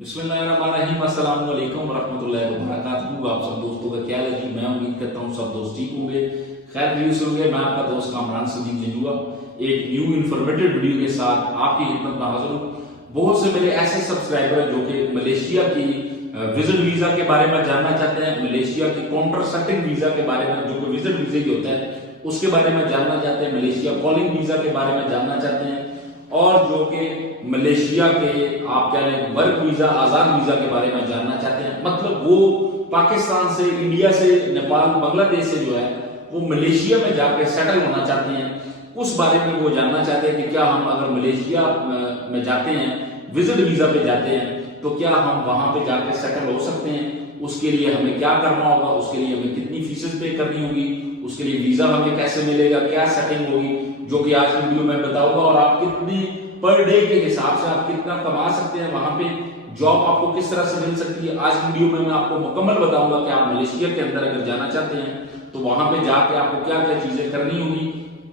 बिस्मिल्लाहिर्रहमानिर्रहीम, अस्सलाम वालेकुम वरहमतुल्लाहि वबरकातुहू। आप सब दोस्तों का क्या है जी। मैं उम्मीद करता हूँ सब दोस्त ठीक होंगे, खैर व्यूज होंगे। मैं आपका दोस्त कामरान सदीक जजुआ एक न्यू इन्फॉर्मेटिव वीडियो के साथ आपकी खिदमत में हाजिर हूँ। बहुत से मेरे ऐसे सब्सक्राइबर हैं जो कि मलेशिया की विजिट वीजा के बारे में जानना चाहते हैं, मलेशिया की काउंटर सर्टिंग वीजा के बारे में जो कि विजिट वीजा की होता है उसके बारे में जानना चाहते हैं, मलेशिया कॉलिंग वीजा के बारे में जानना चाहते हैं, और जो कि मलेशिया के आप कह लें वर्क वीजा, आजाद वीजा के बारे में जानना चाहते हैं। मतलब वो पाकिस्तान से, इंडिया से, नेपाल, बांग्लादेश से जो है वो मलेशिया में जाकर सेटल होना चाहते हैं, उस बारे में वो जानना चाहते हैं कि क्या हम अगर मलेशिया में जाते हैं, विजिट वीजा पे जाते हैं, तो क्या हम वहां पे जाकर सेटल हो सकते हैं। उसके लिए हमें क्या करना होगा, उसके लिए हमें कितनी फीसेस पे करनी होगी, उसके लिए वीजा हमें कैसे मिलेगा, क्या सेटिंग होगी, जो कि आज की वीडियो में बताऊंगा। और आप कितनी पर डे के हिसाब से आप कितना कमा सकते हैं, वहां पे जॉब आपको किस तरह से मिल सकती है, आज की वीडियो में मैं आपको मुकम्मल बताऊंगा कि आप मलेशिया के अंदर अगर जाना चाहते हैं तो वहां पे जाके आपको क्या क्या चीजें करनी होगी,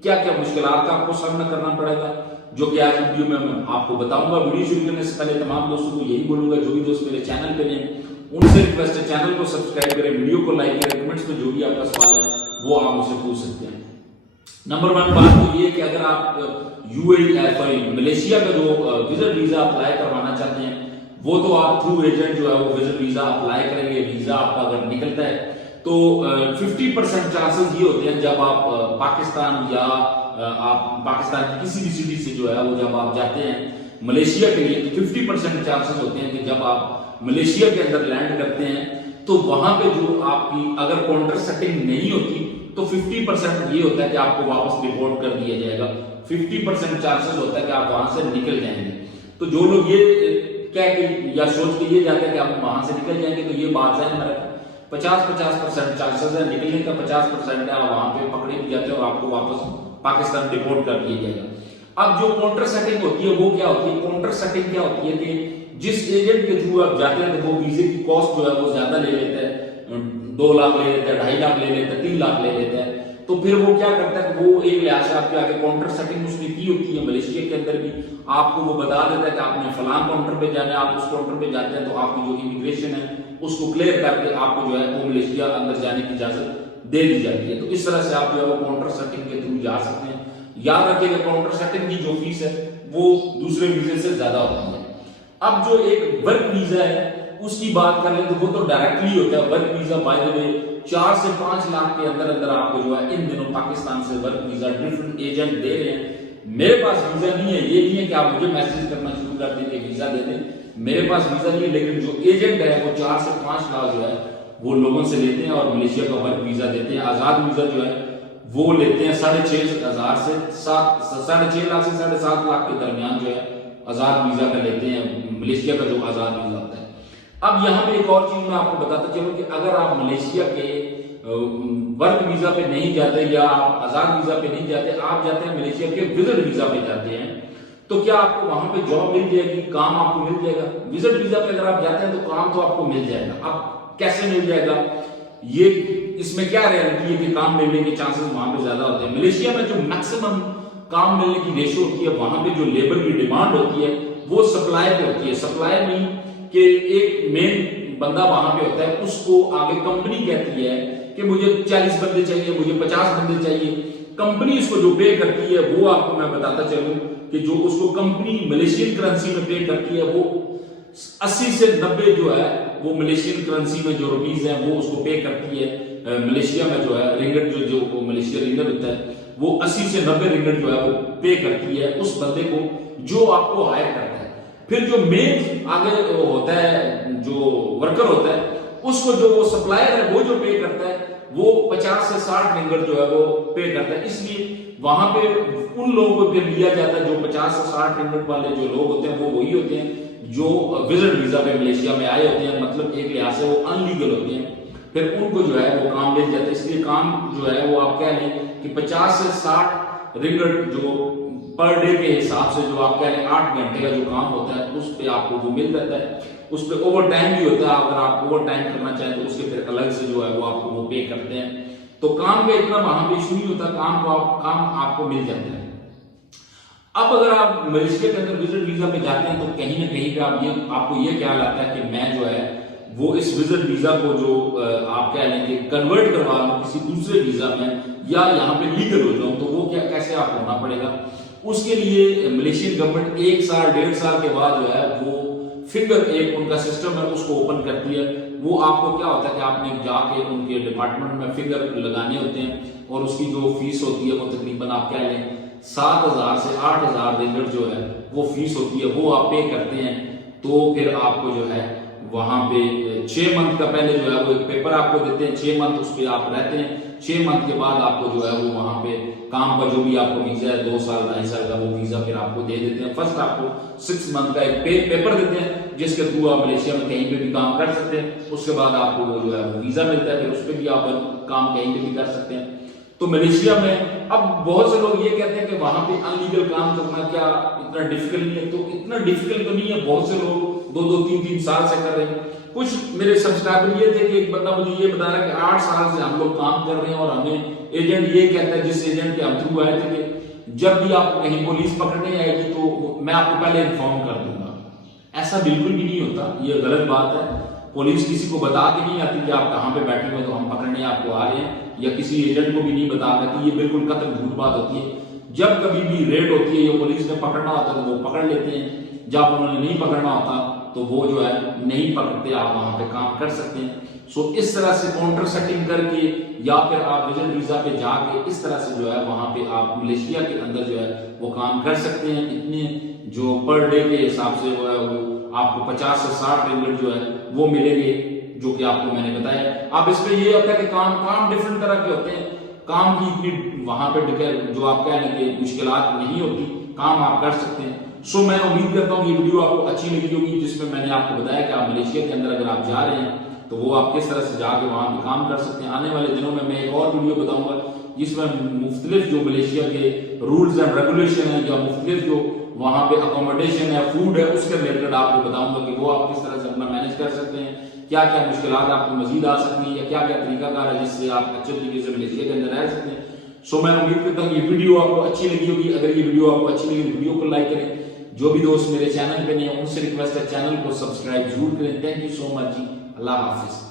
क्या क्या मुश्किलात का आपको सामना करना पड़ेगा, जो कि आज की वीडियो में मैं आपको बताऊंगा। वीडियो शुरू करने से पहले तमाम दोस्तों को यही बोलूंगा, जो भी दोस्त मेरे चैनल पे हैं उनसे रिक्वेस्ट है चैनल को सब्सक्राइब करें, वीडियो को लाइक करें, कमेंट्स में जो भी आपका सवाल है वो आप मुझसे पूछ सकते हैं। नंबर वन बात तो ये कि अगर आप सॉरी मलेशिया का जो विजिट वीजा अप्लाई करवाना चाहते हैं वो तो आप थ्रू एजेंट जो है वो विजिट वीजा अप्लाई करेंगे। वीजा आपका अगर निकलता है तो 50% चांसेस ये होते हैं जब आप पाकिस्तान या आप पाकिस्तान की किसी भी सिटी से जो है वो जब आप जाते हैं मलेशिया के लिए, तो 50% चांसेस होते हैं कि जब आप मलेशिया के अंदर लैंड करते हैं तो वहां पे जो आपकी अगर काउंटर सेटिंग नहीं होती तो 50% ये होता है कि आपको वापस रिपोर्ट कर दिया जाएगा। 50% चांसेस होता है कि आप वहां से निकल जाएंगे। तो जो लोग ये कह के या सोच के ये जाते हैं कि आप वहां से निकल जाएंगे, तो ये बात ध्यान में रखें, 50% चांसेस है निकलने का, 50% है वहां पे पकड़े भी जाते हैं और आपको वापस पाकिस्तान रिपोर्ट कर दिया जाएगा। अब जो काउंटर सेटिंग होती है वो क्या होती है, काउंटर सेटिंग क्या होती है कि जिस एजेंट के थ्रू आप जाते हैं तो वो वीजे की कॉस्ट जो है वो ज्यादा ले लेते हैं, 2 लाख ले लेते हैं, 2.5 लाख ले लेते हैं, 3 लाख ले लेते हैं। तो फिर वो क्या करता है, वो एक लिहाज से आपके आगे काउंटर सेटिंग उसने की होती है मलेशिया के अंदर भी, आपको वो बता देता है कि आपने फलान काउंटर पे जाना है। आप उस काउंटर पे जाते हैं तो आपकी जो इमिग्रेशन है उसको क्लियर करके आपको जो है वो मलेशिया अंदर जाने की इजाजत दे दी जाती है। तो इस तरह से आप जो है वो काउंटर सेटिंग के थ्रू जा सकते हैं। याद रखिएगा काउंटर सेटिंग की जो फीस है वो दूसरे वीजे से ज्यादा होती है। अब जो एक वर्क वीजा है उसकी बात कर ले तो वो तो डायरेक्टली होता है। Work visa by the way 4 से 5 लाख के अंदर अंदर आपको जो है इन दिनों पाकिस्तान से वर्क वीजा डिफरेंट एजेंट दे रहे हैं। मेरे पास वीजा नहीं है, ये नहीं है कि आप मुझे मैसेज करना शुरू कर दें कि वीजा दे दें, मेरे पास वीजा नहीं है, लेकिन जो एजेंट है वो 4 से 5 लाख जो है वो लोगों से लेते हैं और मलेशिया का वर्क वीजा देते हैं। आजाद वीजा जो है वो लेते हैं 6,500 से 6.5 लाख से 7.5 लाख के दरमियान जो है आजाद वीजा का लेते हैं, मलेशिया का जो आजाद वीजा होता है। अब यहाँ पे एक और चीज मैं आपको बताता चलूं कि अगर आप मलेशिया के वर्क वीजा पे नहीं जाते या आप आजाद वीजा पे नहीं जाते, आप जाते हैं मलेशिया के विजिट वीजा पे जाते हैं, तो क्या आपको वहां पे जॉब मिल जाएगी, काम आपको मिल जाएगा। विजिट वीजा पे अगर आप जाते हैं तो काम तो आपको मिल जाएगा। अब कैसे मिल जाएगा, ये इसमें क्या रियलिटी है कि काम मिलने के चांसेस वहां पे ज्यादा होते हैं। मलेशिया में जो मैक्सिमम काम मिलने की रेशो होती है, वहां पे जो लेबर की डिमांड होती है वो सप्लाई पे होती है। सप्लाई मीन कि एक मेन बंदा वहां पे होता है, उसको आगे कंपनी कहती है कि मुझे 40 बंदे चाहिए, मुझे 50 बंदे चाहिए। कंपनी इसको जो पे करती है वो आपको मैं बताता चलूं कि जो उसको कंपनी मलेशियन करेंसी में पे करती है वो 80 से 90 जो है वो मलेशियन करेंसी में जो रुपीज है वो उसको पे करती है। मलेशिया में जो है रिंगट जो मलेशिया रिंगट होता है वो 80 से 90 रिंगट जो है वो पे करती है उस बंदे को जो आपको हायर करता है। फिर जो मेन आगे होता है जो वर्कर होता है उसको जो वो सप्लायर है वो जो पे करता है वो 50 से 60 रिंगट जो है वो पे करता है। इसलिए वहां पे उन लोगों को फिर लिया जाता है जो 50 से 60 रिंगट वाले जो लोग होते हैं वो वही होते हैं जो विजिट वीजा पे मलेशिया में आए होते हैं, मतलब एक लिहाज से वो अनलीगल होते हैं। फिर उनको जो है वो काम मिल जाता है। इसलिए काम जो है वो आप कह लें कि 50 से 60 रिंगट जो पर डे के हिसाब से जो आप कह लें 8 घंटे का जो काम होता है उस पे आपको वो मिल जाता है। उस पे ओवर टाइम भी होता है, अगर आप ओवर टाइम करना चाहें तो उसके फिर अलग से जो है वो आपको वो पे करते हैं। तो काम का इतना वहां पे इशू नहीं होता, काम आपको मिल जाता है। अब अगर आप मलेशिया के अंदर विजिट वीजा पे जाते हैं तो कहीं ना कहीं पे आपको ये ख्याल आता है कि मैं जो है वो इस विजिट वीजा को जो आप कह लेंगे कन्वर्ट करवा लूं किसी दूसरे वीजा में या यहाँ पे लीगल हो जाऊं, तो वो क्या कैसे आपको होना पड़ेगा। उसके लिए मलेशियन गवर्नमेंट 1 साल 1.5 साल के बाद जो है वो फिंगर एक उनका सिस्टम है उसको ओपन करती है। वो आपको क्या होता है कि आपने जाके उनके डिपार्टमेंट में फिंगर लगाने होते हैं और उसकी जो फीस होती है वो तकरीबन आप कह लें 7,000 से 8,000 रिंगट जो है वो फीस होती है, वो आप पे करते हैं। तो फिर आपको जो है वहां पे 6 मंथ का पहले जो है वो एक पेपर आपको देते हैं, 6 मंथ उस पर आप रहते हैं। 6 मंथ के बाद आपको जो है वो वहां पे काम का जो भी आपको वीजा है 2 साल 2.5 साल का वो वीजा फिर आपको दे देते हैं। फर्स्ट आपको 6 मंथ का एक पेपर देते हैं जिसके थ्रू आप मलेशिया में कहीं पे भी काम कर सकते हैं। उसके बाद आपको वो जो है वो वीजा मिलता है, फिर उस पर भी आप काम कहीं पे भी कर सकते हैं। तो मलेशिया में अब बहुत से लोग ये कहते हैं कि वहां पे अनलीगल काम करना क्या इतना डिफिकल्ट नहीं है, तो इतना डिफिकल्ट तो नहीं है। बहुत से लोग 2-2 3-3 साल से कर रहे हैं। कुछ मेरे सब्सक्राइबर ये थे कि एक बंदा मुझे ये बता रहा है कि 8 साल से हम लोग काम कर रहे हैं और हमें एजेंट ये कहता है, जिस एजेंट के हम थ्रू आए थे, कि जब भी आपको कहीं पुलिस पकड़ने आएगी तो मैं आपको पहले इन्फॉर्म कर दूंगा। ऐसा बिल्कुल भी नहीं होता, ये गलत बात है। पुलिस किसी को बता के नहीं आती कि आप कहाँ पे बैठे हुए तो हम पकड़ने आपको आ रहे हैं, या किसी एजेंट को भी नहीं बता पाती। ये बिल्कुल कतई झूठ बात होती है। जब कभी भी रेड होती है या पुलिस ने पकड़ना होता है तो वो पकड़ लेते हैं, जब उन्होंने नहीं पकड़ना होता तो वो जो है नहीं पकड़ते, आप वहां पे काम कर सकते हैं। सो इस तरह से काउंटर सेटिंग करके या फिर आप विजिट वीजा पे जाके इस तरह से जो है वहां पे आप मलेशिया के अंदर जो है वो काम कर सकते हैं। इतने जो पर डे के हिसाब से वो है वो आपको 50 से 60 रिंगट जो है वो मिलेंगे, जो कि आपको मैंने बताया। आप इसमें ये होता है कि काम डिफरेंट तरह के होते हैं, काम की इतनी वहां पे जो आप कह लेंगे मुश्किलात नहीं होती, काम आप कर सकते हैं। सो मैं उम्मीद करता हूँ ये वीडियो आपको अच्छी लगी होगी, जिसमें मैंने आपको बताया कि आप मलेशिया के अंदर अगर आप जा रहे हैं तो वो आप किस तरह से जाके वहां पे काम कर सकते हैं। आने वाले दिनों में मैं एक और वीडियो बताऊंगा जिसमें मुख्तलिफ जो मलेशिया के रूल्स एंड रेगुलेशन है या मुख्तलिफ जो वहां पे अकोमोडेशन है, फूड है, उसके रिलेटेड आपको बताऊंगा कि वो आप किस तरह से अपना मैनेज कर सकते हैं, क्या क्या मुश्किलात आपको मजीद आ सकती है या क्या क्या तरीकाकार है जिससे आप अच्छे तरीके से मलेशिया के अंदर रह सकते हैं। सो मैं उम्मीद करता हूँ ये वीडियो आपको अच्छी लगी होगी। अगर ये वीडियो आपको अच्छी लगी तो वीडियो को लाइक करें। जो भी दोस्त मेरे चैनल पे नहीं है उनसे रिक्वेस्ट है चैनल को सब्सक्राइब जरूर करें। Thank you so much ji, अल्लाह हाफिज।